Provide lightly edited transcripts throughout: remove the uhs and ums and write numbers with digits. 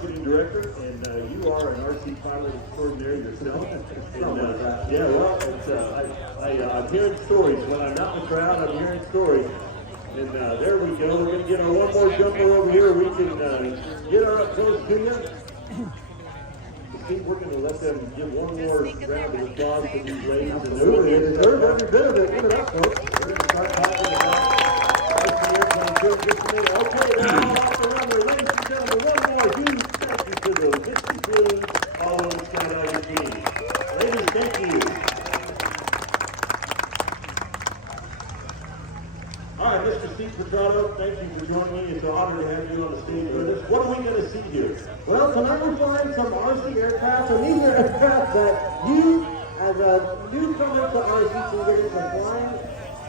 marketing director, and you are an RC pilot extraordinaire yourself. And, yeah, well, I'm hearing stories. When I'm out in the crowd, I'm hearing stories. And there we go. We're going to get our one more jumper over here. We can get her up close to you. Steve, we're going to let them give one more round of applause for these ladies. And they deserve every bit of it. Give it up, folks. We're going to start talking about the airplane here in just a minute. Okay, now off the runway. Ladies and gentlemen, one more huge thank you to the Misty Blues all-in skydiving team. Ladies, thank you. All right, Mr. Steve Petrato, thank you for joining me. It's an honor to have you on the stage with us. What are we going to see here? Well, tonight we're flying some RC aircraft, and these are aircraft that you, as a newcomer to RC, can get into flying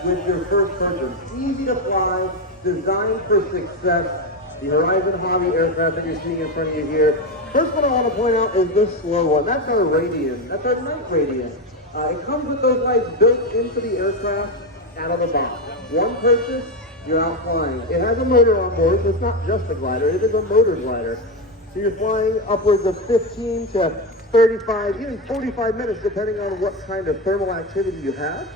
with your first person. Easy to fly, designed for success. The Horizon Hobby aircraft that you're seeing in front of you here. First one I want to point out is this slow one. That's our Radian. That's our night Radian. It comes with those lights built into the aircraft out of the box. One purchase, you're out flying. It has a motor on board, so it's not just a glider, it is a motor glider. So you're flying upwards of 15 to 35, even 45 minutes, depending on what kind of thermal activity you have.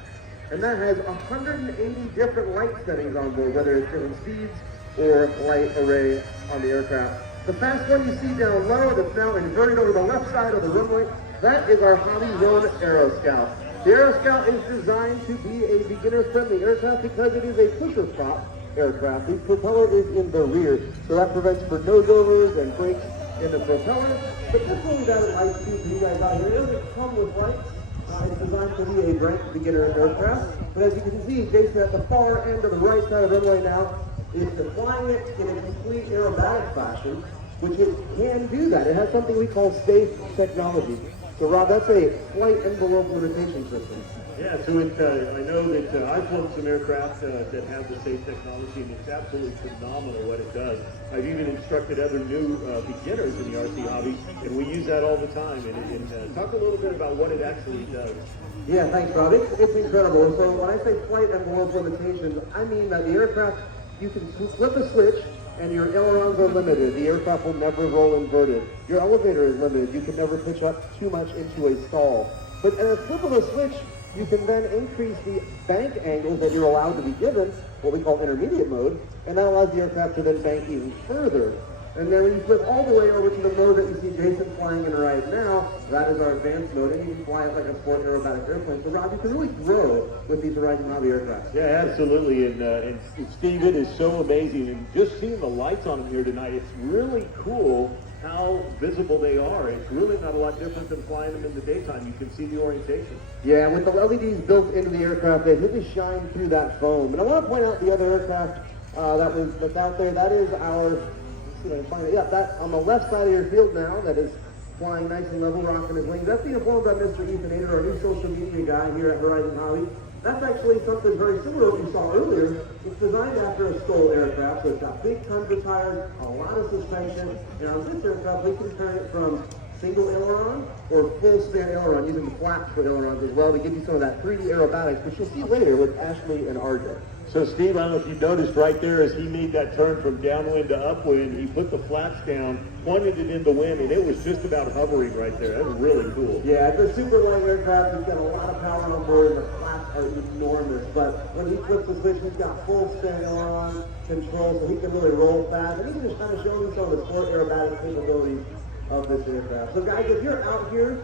And that has 180 different light settings on board, whether it's different speeds or light array on the aircraft. The fast one you see down low that's now inverted over the left side of the runway, that is our Hobby Zone Aero Scout. The Aero Scout is designed to be a beginner-friendly aircraft because it is a pusher-prop aircraft. The propeller is in the rear, so that prevents for noseovers and brakes in the propeller. But this one we've added lights to for you guys out here. It doesn't come with lights. It's designed to be a brand beginner aircraft. But as you can see, Jason at the far end of the right side of the runway now is flying it in a complete aerobatic fashion, which it can do that. It has something we call safe technology. So Rob, that's a flight envelope limitation system. Yeah, so I know that I've flown some aircraft that have the safe technology, and it's absolutely phenomenal what it does. I've even instructed other new beginners in the RC hobby, and we use that all the time. And talk a little bit about what it actually does. Yeah, thanks, Rob. It's incredible. So when I say flight envelope limitations, I mean that the aircraft, you can flip a switch, and your ailerons are limited. The aircraft will never roll inverted. Your elevator is limited. You can never pitch up too much into a stall. But at a flip of a switch, you can then increase the bank angles that you're allowed to be given, what we call intermediate mode, and that allows the aircraft to then bank even further. And then when you flip all the way over to the mode that you see Jason flying in right now, that is our advanced mode, and you can fly it like a sport aerobatic airplane. So Rob, you can really grow with these Horizon Hobby aircraft. Yeah, absolutely. And Steve, it is so amazing. And just seeing the lights on them here tonight, it's really cool how visible they are. It's really not a lot different than flying them in the daytime. You can see the orientation. Yeah, with the LEDs built into the aircraft, they really shine through that foam. And I want to point out the other aircraft that's out there. That is our, that on the left side of your field now, that is flying nice and level, rocking his wings. That's being flown by Mr. Ethan Ader, our new social media guy here at Horizon Hobby. That's actually something very similar to what you saw earlier. It's designed after a STOL aircraft, so it's got big tundra tires, a lot of suspension, and on this aircraft we can turn it from single aileron or full span aileron using the flaps for ailerons as well to give you some of that 3D aerobatics, which you'll see later with Ashley and RJ. So Steve, I don't know if you noticed right there as he made that turn from downwind to upwind, he put the flaps down, pointed it in the wind, and it was just about hovering right there. That was really cool. Yeah, it's a super long aircraft. He's got a lot of power on board, and the flaps are enormous. But when he flips the switch, he's got full spin aileron control, so he can really roll fast. And he can just kind of show you some of the sport aerobatic capabilities of this aircraft. So guys, if you're out here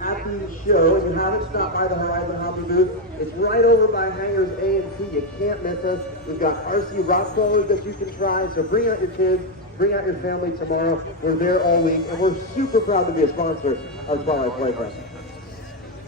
at the show and you haven't stopped by the Horizon Hobby booth, it's right over by hangars A and C. You can't miss us. We've got RC rock crawlers that you can try, so bring out your kids, bring out your family tomorrow. We're there all week, and we're super proud to be a sponsor of Twilight Flight Fest.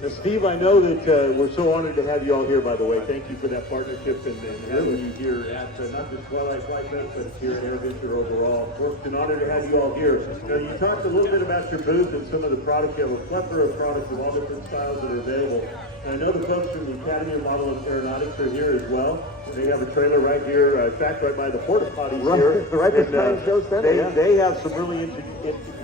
Now, Steve, I know that we're so honored to have you all here, by the way. Thank you for that partnership and having you here at not just Twilight Flight Fest, but here at AirVenture overall. It's an honor to have you all here. Now, you talked a little bit about your booth and some of the products. You have a plethora of products of all different styles that are available. And I know the folks from the Academy of Model Aeronautics are here as well. They have a trailer right here, in fact, right by the porta potties Right, here. right And, behind Show Center, they have some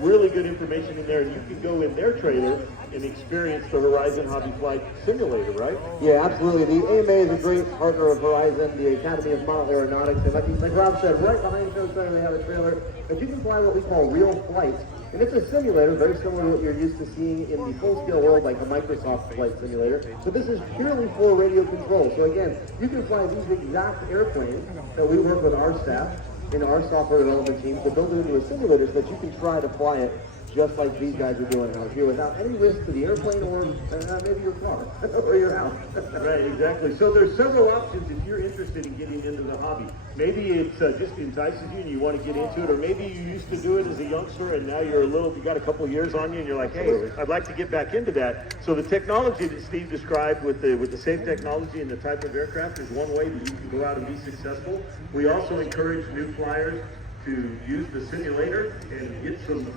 really good information in there, and you can go in their trailer and experience the Horizon Hobby Flight Simulator, right? Yeah, absolutely. The AMA is a great partner of Horizon, the Academy of Model Aeronautics, and like Rob said, right behind Show Center they have a trailer that you can fly what we call real flights. And it's a simulator, very similar to what you're used to seeing in the full-scale world, like the Microsoft Flight Simulator. But this is purely for radio control. So again, you can fly these exact airplanes that we work with our staff in our software development team to build it into a simulator so that you can try to fly it just like these guys are doing out here without any risk to the airplane or maybe your car or your house. Right, exactly. So there's several options if you're interested in getting into the hobby. Maybe it's just entices you and you want to get into it, or maybe you used to do it as a youngster and now you got a couple of years on you and you're like, hey, I'd like to get back into that. So the technology that Steve described with the safe technology and the type of aircraft is one way that you can go out and be successful. We also encourage new flyers to use the simulator and get some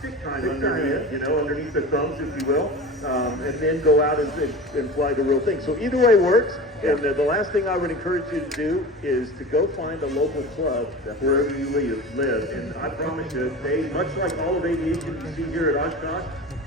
stick time underneath the thumbs, if you will, and then go out and fly the real thing. So either way works. And the last thing I would encourage you to do is to go find a local club wherever you live. And I promise you, they, much like all of aviation you see here at Oshkosh,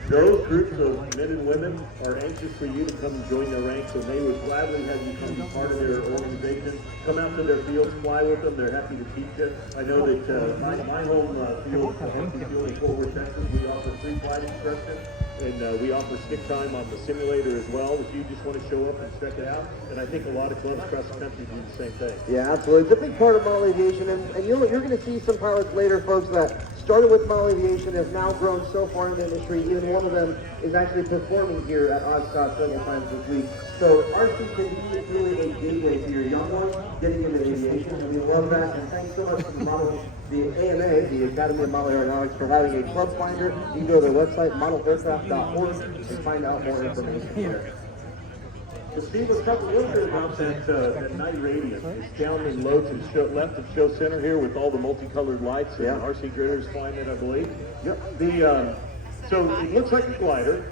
those groups of men and women are anxious for you to come and join their ranks, and they would gladly have you come be part of their organization. Come out to their fields, fly with them. They're happy to teach you. I know that my home field, in Fort Worth, Texas, we offer free flight instruction, and we offer stick time on the simulator as well if you just want to show up and check it out. And I think a lot of clubs across the country do the same thing. Yeah, absolutely. It's a big part of model aviation, and you're going to see some pilots later, folks, that started with model aviation, have now grown so far in the industry. Even one of them is actually performing here at Oshkosh several times this week. So RCTV is really a gateway to your young ones getting into aviation, and we love that. And thanks so much to the AMA, the Academy of Model Aeronautics, for having a club finder. You can go to their website, modelaircraft.org, and find out more information there. So Steve, let's talk a little bit about that night radius. It's down and low to the left of Show Center here with all the multicolored lights and RC Gritters flying it, I believe. Yep. So it looks like a glider,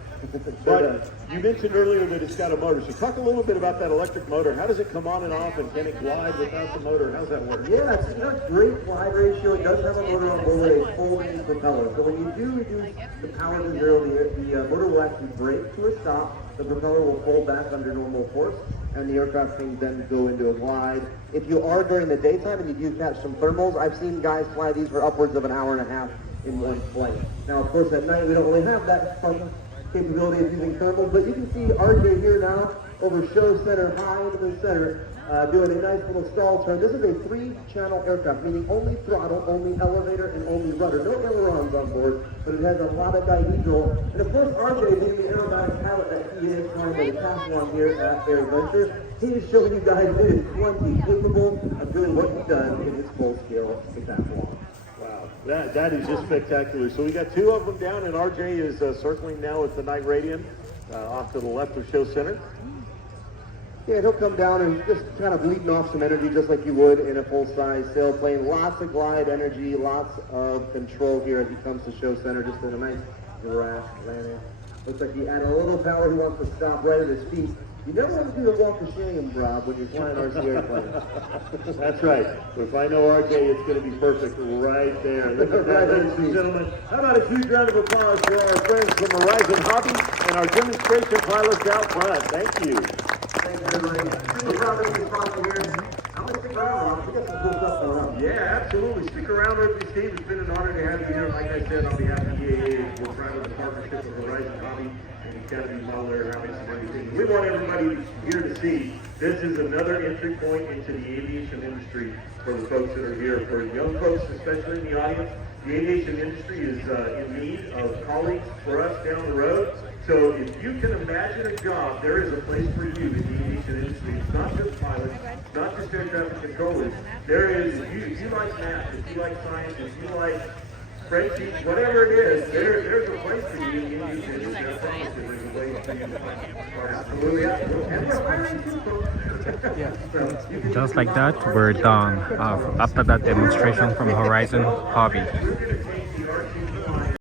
but you mentioned earlier that it's got a motor. So talk a little bit about that electric motor. How does it come on and off, and can it glide without the motor? How's that work? Yeah, it's got great glide ratio. It does have a motor on board with a folding propeller. So when you do reduce the power to zero, the motor will actually brake to a stop. The propeller will fold back under normal force, and the aircraft can then go into a glide. If you are during the daytime and you do catch some thermals, I've seen guys fly these for upwards of an hour and a half in one flight. Now, of course, at night we don't really have that fun capability of using thermals, but you can see RJ here now over Show Center, high into the center, doing a nice little stall turn. This is a 3-channel aircraft, meaning only throttle, only elevator, and only rudder. No ailerons on board, but it has a lot of dihedral. And of course, RJ, being the aerobatic pilot that he is, flying the Task 1 here at Air Adventure, he is showing you guys that it is plenty capable of doing what he's done in his full-scale decathlon. Wow, that is just spectacular. So we got 2 of them down, and RJ is circling now with the night radian off to the left of Show Center. Yeah, he'll come down and just kind of leading off some energy just like you would in a full-size sailplane. Lots of glide energy, lots of control here as he comes to Show Center, just in a nice rash landing. Looks like he added a little power. He wants to stop right at his feet. You never want to do the walk of shame, Rob, when you're flying RC airplanes. That's right. If I know RJ, it's going to be perfect right there. Look at that, ladies and gentlemen. How about a huge round of applause for our friends from Horizon Hobby and our demonstration pilots out front. Thank you. Thanks, everybody. Super proud of you, sponsor here. I'm going to stick around, Rob. We got some cool stuff going on. Yeah, absolutely. Stick around with me, Steve. It's been an honor to have you here. Like I said, on behalf of the EAA, we're proud of the partnership with Horizon Hobby and Academy Model Aeronautics and everything. We want everybody here to see this is another entry point into the aviation industry for the folks that are here. For young folks, especially in the audience, the aviation industry is in need of colleagues for us down the road. So if you can imagine a job, there is a place for you in the aviation industry. It's not just pilots, it's not just air traffic controllers. There is, if you like math, if you like science, if you like spreadsheets, whatever it is, there's a place for you in the aviation industry. I promise you, there's a place for you to find. Absolutely. And we're hiring too, folks. Just like that, we're done. After that demonstration from Horizon Hobby. We're going to take